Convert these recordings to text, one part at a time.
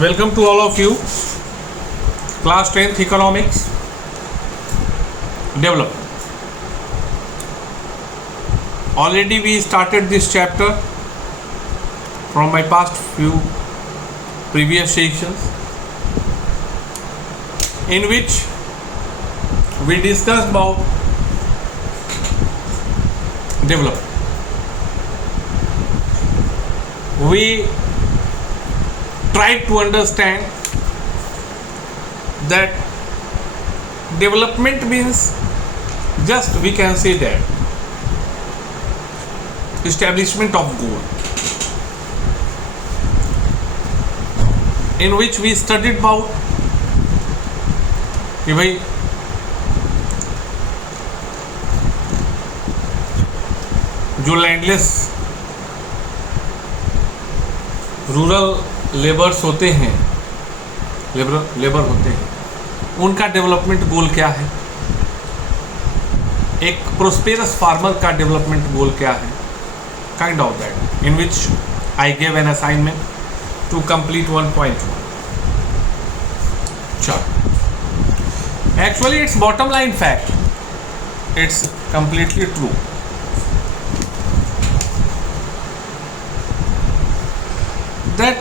Welcome to all of you. Class 10th Economics Development. Already we started this chapter from my past few previous sessions, in which we discussed about development. We tried to understand that development means just, we can say that, establishment of goal, in which we studied about कि भाई जो landless rural labours होते हैं, labour होते हैं, उनका development goal क्या है, एक प्रोस्पेरस फार्मर का डेवलपमेंट गोल क्या है, kind of that, in which I gave an assignment to complete 1.1. चलो, actually it's bottom line fact, it's completely true that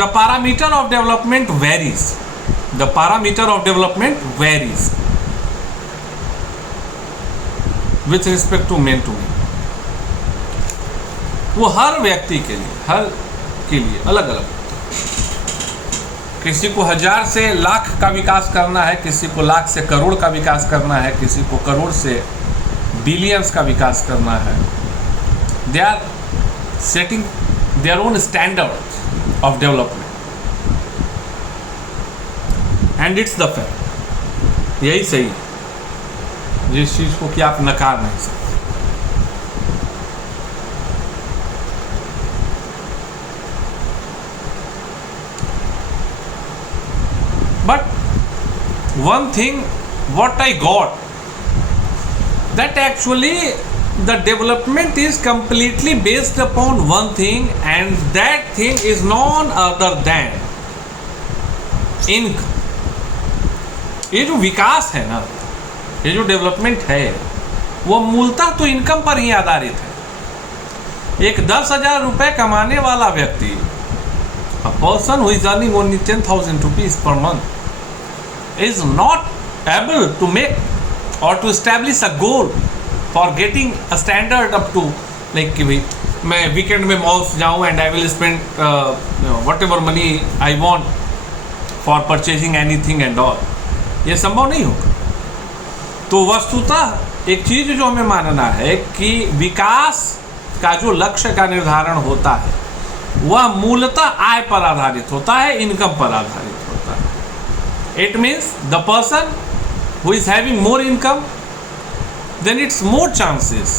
the parameter of development varies. The parameter of development varies with respect to man to man. वो हर व्यक्ति के लिए अलग अलग. किसी को 1000 से लाख का विकास करना है, किसी को लाख से करोड़ का विकास करना है, किसी को करोड़ से बिलियंस का विकास करना है. They are setting their own standard of development and it's the fact. यही सही है, जिस चीज को कि आप नकार नहीं सकते. But one thing what I got, that actually the development is completely based upon one thing, and that thing is none other than income. ये जो विकास है ना, ये जो डेवलपमेंट है, वो मूलतः तो इनकम पर ही आधारित है. एक 10,000 रुपए कमाने वाला व्यक्ति, a person who is earning only 10,000 rupees per month, is not able to make or to establish a goal for getting a standard up to, like कि भाई मैं वीकेंड में मॉल्स जाऊँ and I will spend whatever money I want for purchasing anything and all. ये संभव नहीं होगा. तो वस्तुतः एक चीज़ जो हमें मानना है कि विकास का जो लक्ष्य का निर्धारण होता है वह मूलतः आय पर आधारित होता है, इनकम पर आधारित होता है. It means the person who is having more income, then it's more chances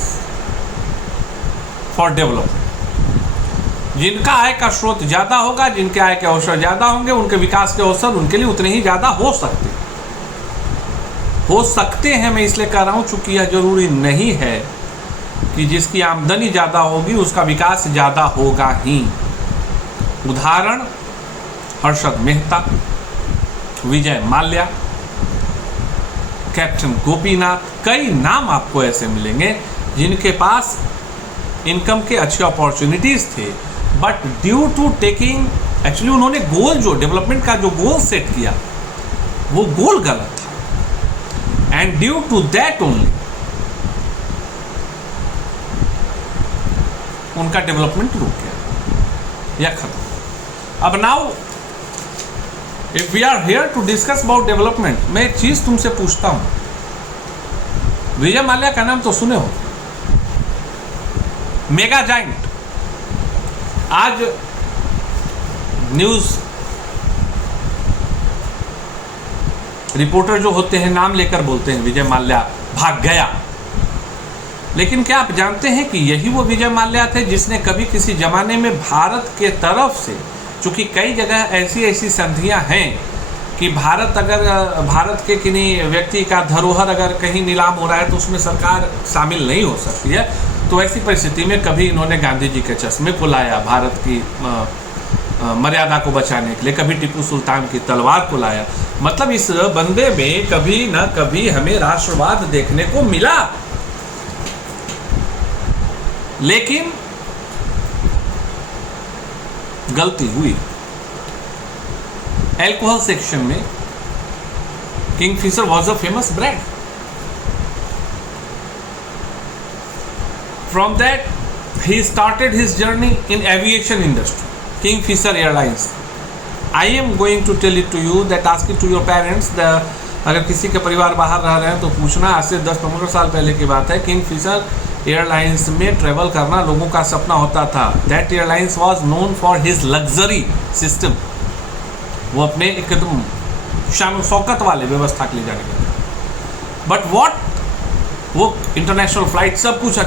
for development. जिनका आय का स्रोत ज़्यादा होगा, जिनके आय के अवसर ज़्यादा होंगे, उनके विकास के अवसर उनके लिए उतने ही ज़्यादा हो सकते हैं. मैं इसलिए कह रहा हूँ चूँकि यह जरूरी नहीं है कि जिसकी आमदनी ज़्यादा होगी उसका विकास ज़्यादा होगा ही. उदाहरण हर्षद मेहता, विजय माल्या, कैप्टन गोपीनाथ, कई नाम आपको ऐसे मिलेंगे जिनके पास इनकम के अच्छे अपॉर्चुनिटीज थे, but due to taking, actually उन्होंने गोल, जो डेवलपमेंट का जो गोल सेट किया वो गोल गलत था, and due to that only उनका डेवलपमेंट रुक गया या खत्म. अब now if we are here to discuss about development, मैं एक चीज तुमसे पूछता हूं. विजय माल्या का नाम तो सुने हो, मेगा जाइंट. आज न्यूज रिपोर्टर जो होते हैं नाम लेकर बोलते हैं विजय माल्या भाग गया, लेकिन क्या आप जानते हैं कि यही वो विजय माल्या थे जिसने कभी किसी जमाने में भारत के तरफ से, चूँकि कई जगह ऐसी संधियां हैं कि भारत के किन्हीं व्यक्ति का धरोहर अगर कहीं नीलाम हो रहा है तो उसमें सरकार शामिल नहीं हो सकती है, तो ऐसी परिस्थिति में कभी इन्होंने गांधी जी के चश्मे को लाया भारत की मर्यादा को बचाने के लिए, कभी टीपू सुल्तान की तलवार को लाया। मतलब इस बंदे में कभी ना कभी हमें राष्ट्रवाद देखने को मिला। लेकिन गलती हुई। अल्कोहल सेक्शन में Kingfisher was a famous brand. From that, he started his journey in aviation industry, Kingfisher Airlines. I am going to tell it to you that ask it to your parents. अगर किसी के परिवार बाहर रह रहे हैं तो पूछना, आज से 10-15 साल पहले की बात है। किंगफिशर एयरलाइंस में ट्रेवल करना लोगों का सपना होता था। That airlines was known for his luxury system. वो अपने एकदम शान शौकत वाले व्यवस्था के लिए जाने के। बट वॉट, वो इंटरनेशनल फ्लाइट सब कुछ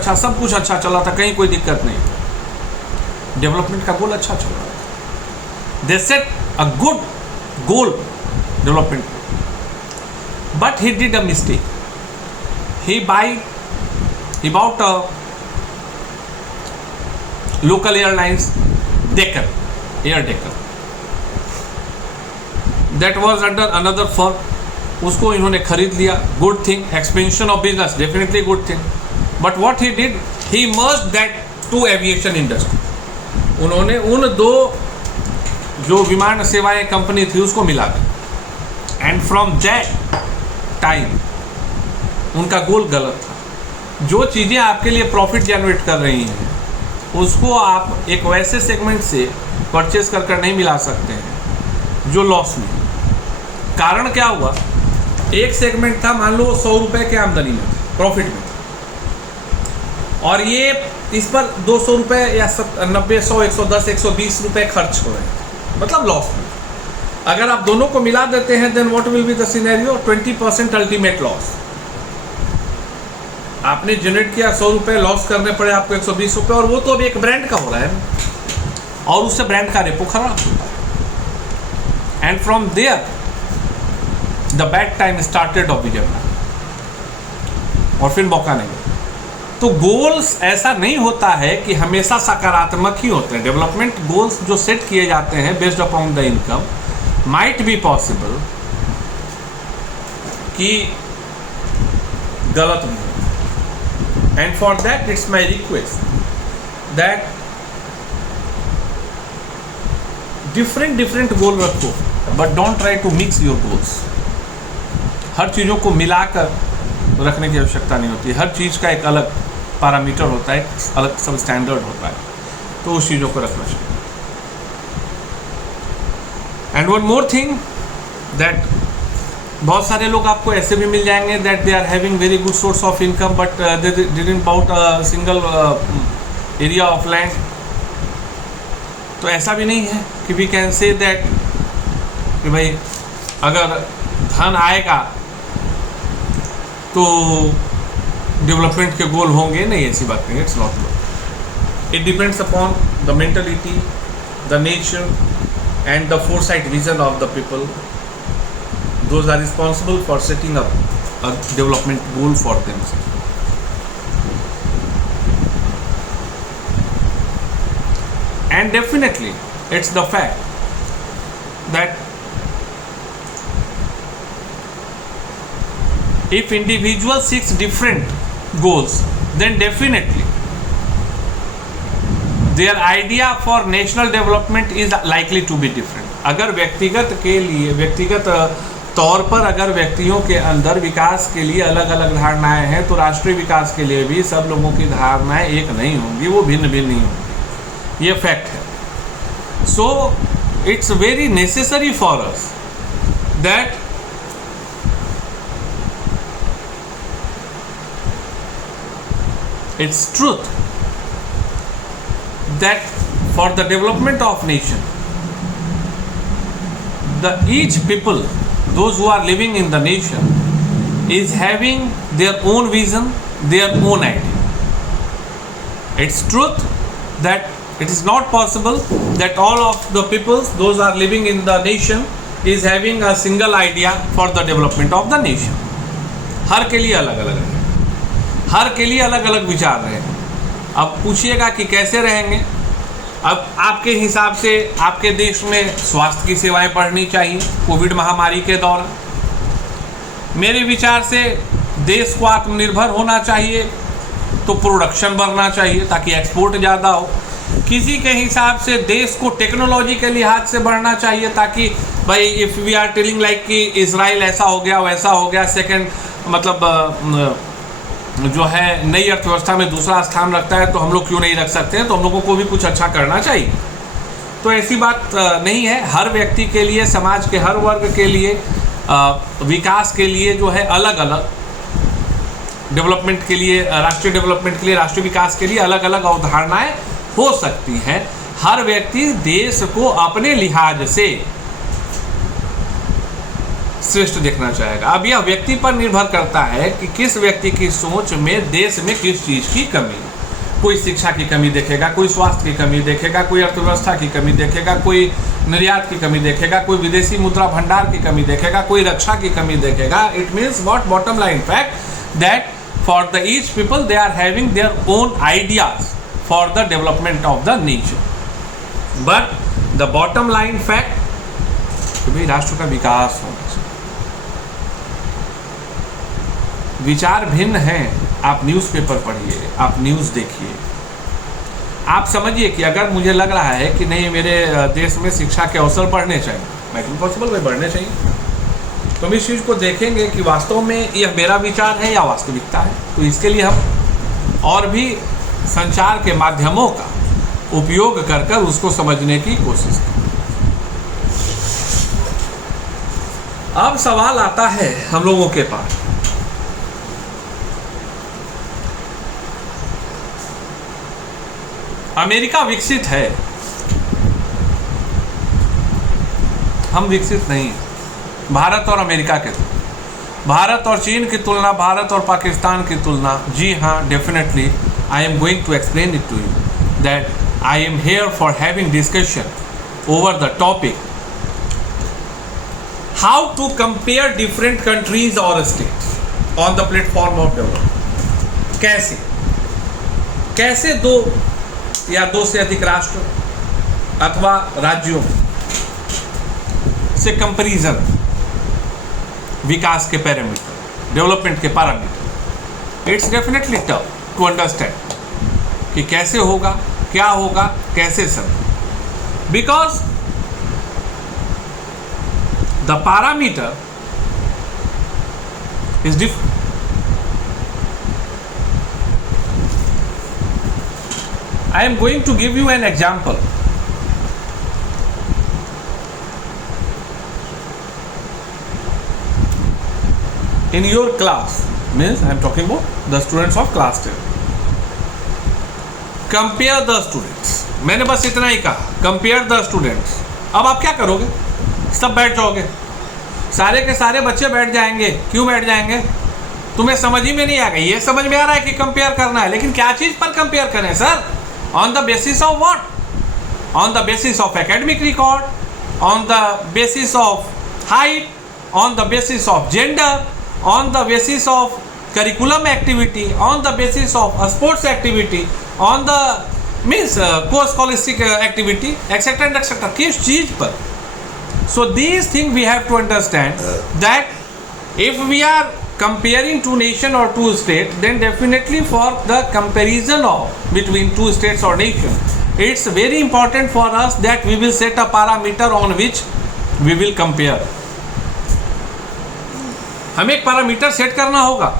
अच्छा चला था, कहीं कोई दिक्कत नहीं। डेवलपमेंट का गोल अच्छा चल रहा था। They set a good goal development, but he did a mistake. He bought a local airlines, Deccan, Air Deccan, that was under another firm. उसको इन्होंने खरीद लिया। Good thing, expansion of business, definitely good thing. But what he did, he merged that to aviation industry. उन्होंने उन दो जो विमान सेवाएं कंपनी थी उसको मिला दिया। एंड फ्रॉम दैट टाइम उनका गोल गलत था। जो चीज़ें आपके लिए प्रॉफिट जनरेट कर रही हैं उसको आप एक वैसे सेगमेंट से परचेज कर नहीं मिला सकते हैं जो लॉस में। कारण क्या हुआ, एक सेगमेंट था, मान लो 100 रुपए के आमदनी में प्रॉफिट में, और ये इस पर 200 रुपए या 90, 100, 110, 120 रुपए खर्च हो रहे हैं, मतलब लॉस में। अगर आप दोनों को मिला देते हैं then what will be the scenario, 20% ultimate loss. आपने जनरेट किया 100 रुपए, लॉस करने पड़े आपको 120 रुपए, और वो तो अब एक ब्रांड का हो रहा है और उससे ब्रांड का रेपो खराब होता है। And from there the bad time started of Vijay, और फिर मौका नहीं। तो गोल्स ऐसा नहीं होता है कि हमेशा सकारात्मक ही होते हैं। डेवलपमेंट गोल्स जो सेट किए जाते हैं based upon the income might be possible कि गलत हो। And for that it's my request that different goal रखो, but don't try to mix your goals. हर चीज़ों को मिलाकर रखने की आवश्यकता नहीं होती। हर चीज़ का एक अलग पैरामीटर होता है, एक अलग सब स्टैंडर्ड होता है, तो उस चीज़ों को रखना चाहिए। And one more thing that बहुत सारे लोग आपको ऐसे भी मिल जाएंगे that they are having very good source of income but they didn't bought a single area of land. तो ऐसा भी नहीं है कि वी कैन से दैट कि भाई अगर धन आएगा तो डेवलपमेंट के गोल होंगे, नहीं ऐसी बात नहीं। It's not true. It depends upon the mentality, the nature and the foresight vision of the people. Those are responsible for setting up a development goal for themself. And definitely it's the fact that if individual seeks different goals, then definitely their idea for national development is likely to be different. अगर व्यक्तिगत के लिए, व्यक्तिगत तौर पर अगर व्यक्तियों के अंदर विकास के लिए अलग अलग धारणाएं हैं, तो राष्ट्रीय विकास के लिए भी सब लोगों की धारणाएं एक नहीं होंगी, वो भिन्न भिन्न ही होंगी। ये फैक्ट है। So it's very necessary for us that it's truth that for the development of nation, the each people, those who are living in the nation, is having their own vision, their own idea. It's truth that it is not possible that all of the peoples, those are living in the nation, is having a single idea for the development of the nation. हर के लिए अलग अलग है, हर के लिए अलग अलग विचार हैं। अब पूछिएगा कि कैसे रहेंगे। अब आपके हिसाब से आपके देश में स्वास्थ्य की सेवाएं बढ़नी चाहिए कोविड महामारी के दौरान। मेरे विचार से देश को आत्मनिर्भर होना चाहिए, तो प्रोडक्शन बढ़ना चाहिए ताकि एक्सपोर्ट ज़्यादा हो। किसी के हिसाब से देश को टेक्नोलॉजी के लिहाज से बढ़ना चाहिए, ताकि भाई if we are telling like कि इजराइल ऐसा हो गया वैसा हो गया, सेकंड मतलब जो है नई अर्थव्यवस्था में दूसरा स्थान रखता है, तो हम लोग क्यों नहीं रख सकते हैं, तो हम लोगों को भी कुछ अच्छा करना चाहिए। तो ऐसी बात नहीं है। हर व्यक्ति के लिए, समाज के हर वर्ग के लिए, विकास के लिए जो है अलग अलग डेवलपमेंट के लिए, राष्ट्रीय डेवलपमेंट के लिए, राष्ट्रीय विकास के लिए अलग अलग अवधारणाएं हो सकती हैं। हर व्यक्ति देश को अपने लिहाज से श्रेष्ठ देखना चाहेगा। अब यह व्यक्ति पर निर्भर करता है कि किस व्यक्ति की सोच में देश में किस चीज़ की कमी है। कोई शिक्षा की कमी देखेगा, कोई स्वास्थ्य की कमी देखेगा, कोई अर्थव्यवस्था की कमी देखेगा, कोई निर्यात की कमी देखेगा, कोई विदेशी मुद्रा भंडार की कमी देखेगा, कोई रक्षा की कमी देखेगा। It means what bottom line fact that for the each people they are having their own ideas for the development of the nation. But the bottom line fact कि भाई राष्ट्र का विकास होना चाहिए। विचार भिन्न हैं। आप न्यूज़पेपर पढ़िए, आप न्यूज़ देखिए, आप समझिए कि अगर मुझे लग रहा है कि नहीं मेरे देश में शिक्षा के अवसर बढ़ने चाहिए, मैक्सिमम पॉसिबल वे बढ़ने चाहिए, तो हम इस चीज़ को देखेंगे कि वास्तव में यह मेरा विचार है या वास्तविकता है। तो इसके लिए हम और भी संचार के माध्यमों का उपयोग कर कर उसको समझने की कोशिश करें। अब सवाल आता है हम लोगों के पास, अमेरिका विकसित है, हम विकसित नहीं। भारत और अमेरिका के तुलना, भारत और चीन की तुलना, भारत और पाकिस्तान की तुलना, जी हाँ, definitely I am going to explain it to you that I am here for having discussion over the topic how to compare different countries और states on the platform of development. कैसे दो या दो से अधिक राष्ट्र अथवा राज्यों से कंपैरिजन विकास के पैरामीटर, डेवलपमेंट के parameter, it's definitely tough to understand कि कैसे होगा, क्या होगा, कैसे सब, because the parameter is different. I am going to give you an example. In your class, means I am talking about the students of class 10. Compare the students. मैंने बस इतना ही कहा, compare the students. अब आप क्या करोगे? सब बैठ जाओगे, सारे के सारे बच्चे बैठ जाएंगे। क्यों बैठ जाएंगे? तुम्हें समझ ही में नहीं आएगा। ये समझ में आ रहा है कि कंपेयर करना है, लेकिन क्या चीज पर कंपेयर करें sir? On the basis of what? On the basis of academic record, on the basis of height, on the basis of gender, on the basis of curriculum activity, on the basis of sports activity, on the means co-scholastic activity, etc. and etc. किस चीज पर? So these things we have to understand that if we are comparing two nation or two state, then definitely for the comparison of between two states or nation, it's very important for us that we will set a parameter on which we will compare. हमें एक parameter set करना होगा,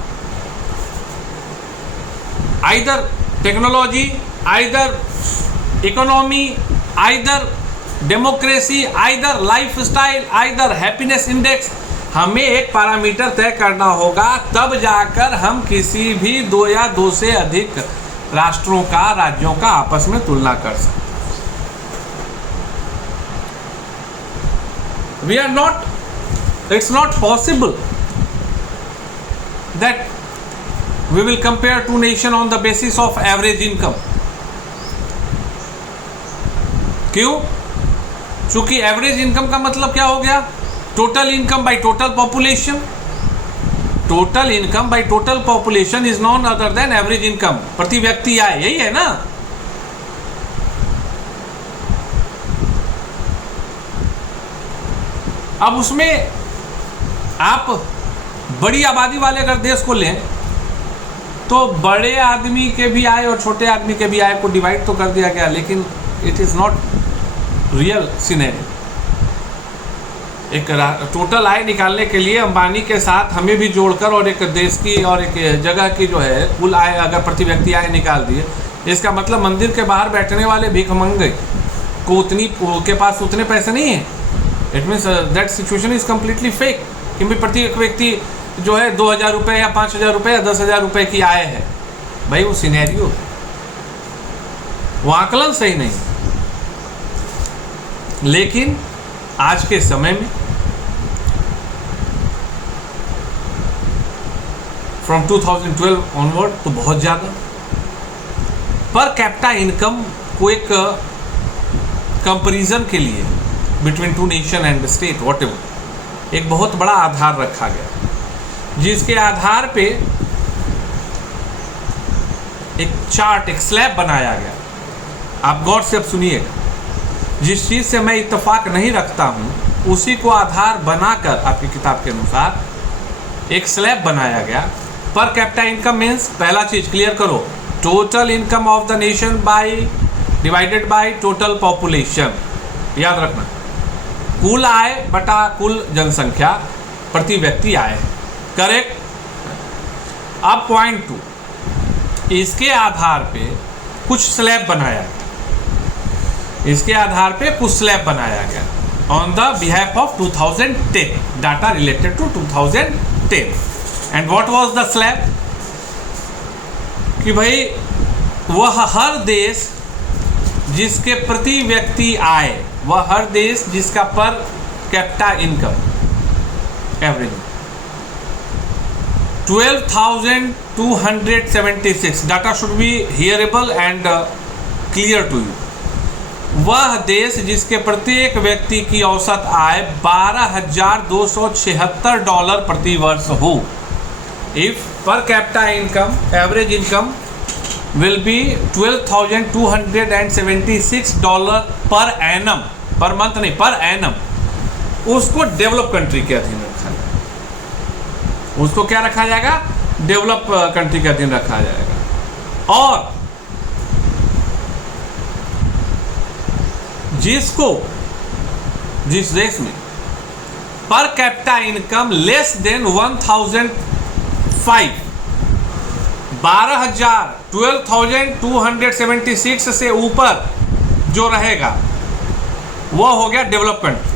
either technology, either economy, either democracy, either lifestyle, either happiness index। हमें एक parameter तय करना होगा, तब जाकर हम किसी भी दो या दो से अधिक राष्ट्रों का, राज्यों का आपस में तुलना कर सकते हैं। We are not, it's not possible that we will compare two nations on the basis of average income। क्यों? चूंकि एवरेज इनकम का मतलब क्या हो गया? Total income by total population. Total income by total population is none other than average income, प्रति व्यक्ति आय, यही है ना। अब उसमें आप बड़ी आबादी वाले अगर देश को लें तो बड़े आदमी के भी आय और छोटे आदमी के भी आय को डिवाइड तो कर दिया गया, लेकिन it is not real scenario. एक टोटल आय निकालने के लिए अंबानी के साथ हमें भी जोड़कर और एक देश की और एक जगह की जो है कुल आय अगर प्रति व्यक्ति आय निकाल दिए, इसका मतलब मंदिर के बाहर बैठने वाले भिखमंगे को के पास उतने पैसे नहीं है। It means that situation is completely fake, क्योंकि प्रति एक व्यक्ति जो है 2000 रुपये या 5000 रुपये या 10,000 रुपये की आय है। भाई वो सिनेरियो है, वो आकलन सही नहीं। लेकिन आज के समय में फ्रॉम 2012 ऑनवर्ड तो बहुत ज़्यादा पर कैपिटा इनकम को एक कंपैरिजन के लिए between two nation and state whatever एक बहुत बड़ा आधार रखा गया, जिसके आधार पे एक चार्ट, एक स्लैब बनाया गया। आप गौर से अब सुनिएगा, जिस चीज़ से मैं इत्तेफाक नहीं रखता हूँ उसी को आधार बनाकर आपकी किताब के अनुसार एक स्लैब बनाया गया। पर कैपिटा इनकम मीन्स, पहला चीज क्लियर करो, total income of the nation by divided by total population. याद रखना, कुल आय बटा कुल जनसंख्या प्रति व्यक्ति आय है, करेक्ट। अब पॉइंट 2, इसके आधार पे कुछ स्लैब बनाया गया, इसके आधार पे कुछ स्लैब बनाया गया on the behalf of 2010 data related to 2010। And what was the slab? कि भाई वह हर देश जिसके प्रति व्यक्ति आय, वह हर देश जिसका per capita income average 12,276, data should be hearable and clear to you, वह देश जिसके प्रत्येक व्यक्ति की औसत आय $12,276 प्रति वर्ष हो। इफ पर capita income, average income will be $12,276 per annum, per month नहीं, पर एनम, उसको डेवलप कंट्री के अधीन रखा जाएगा। उसको क्या रखा जाएगा? डेवलप कंट्री के अधीन रखा जाएगा। और जिसको, जिस देश में पर कैपिटा इनकम लेस देन 1,005, 12,276 से ऊपर जो रहेगा वो हो गया डेवलप कंट्री।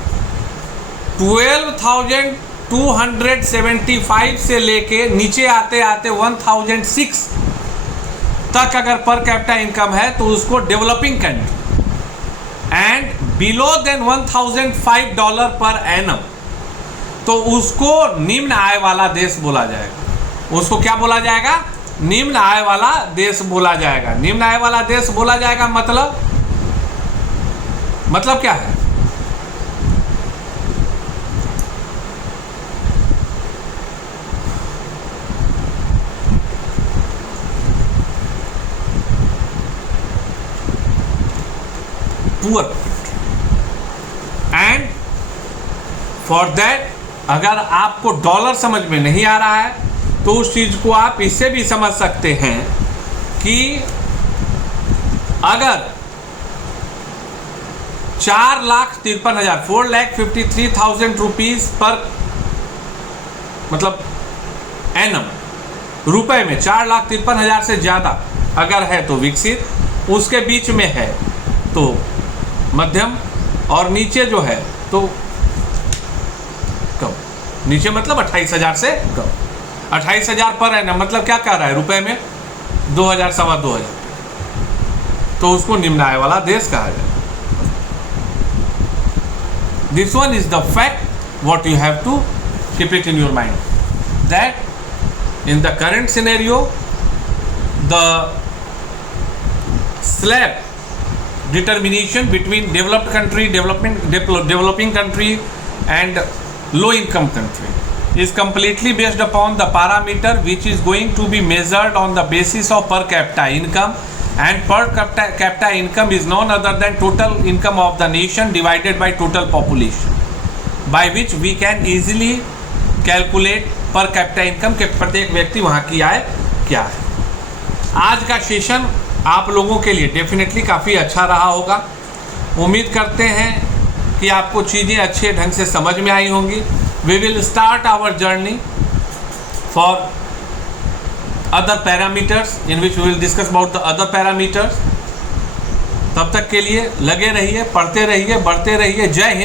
12,275 से लेके नीचे आते आते 1,006 तक अगर पर कैपिटा इनकम है तो उसको developing country. And below than $1,005 पर एनम तो उसको निम्न आय वाला देश बोला जाएगा। उसको क्या बोला जाएगा? निम्न आय वाला देश बोला जाएगा। निम्न आय वाला देश बोला जाएगा मतलब क्या है? पुअर। एंड फॉर दैट, अगर आपको डॉलर समझ में नहीं आ रहा है तो उस चीज को आप इससे भी समझ सकते हैं कि अगर 4,53,000 4,53,000 रुपीज पर मतलब एनम रुपए में 4,53,000 से ज्यादा अगर है तो विकसित, उसके बीच में है तो मध्यम, और नीचे जो है तो कम। नीचे मतलब 28,000 से कम। 28,000 पर एनम मतलब क्या कह रहा है? रुपए में 2,000 सवा 2,000, तो उसको निम्न आय वाला देश कहा जाए। This one is the fact what you have to keep it in your mind, that in the current scenario the slab determination between developed country, developing country and low income country is completely based upon the parameter which is going to be measured on the basis of per capita income, and per capita income is none other than total income of the nation divided by total population, by which we can easily calculate per capita income के प्रत्येक व्यक्ति वहाँ की आय क्या है। आज का session आप लोगों के लिए डेफिनेटली काफ़ी अच्छा रहा होगा। उम्मीद करते हैं कि आपको चीज़ें अच्छे ढंग से समझ में आई होंगी। We will start our journey for other parameters in which we will discuss about the other parameters. तब तक के लिए लगे रहिए, पढ़ते रहिए, बढ़ते रहिए। जय हिंद।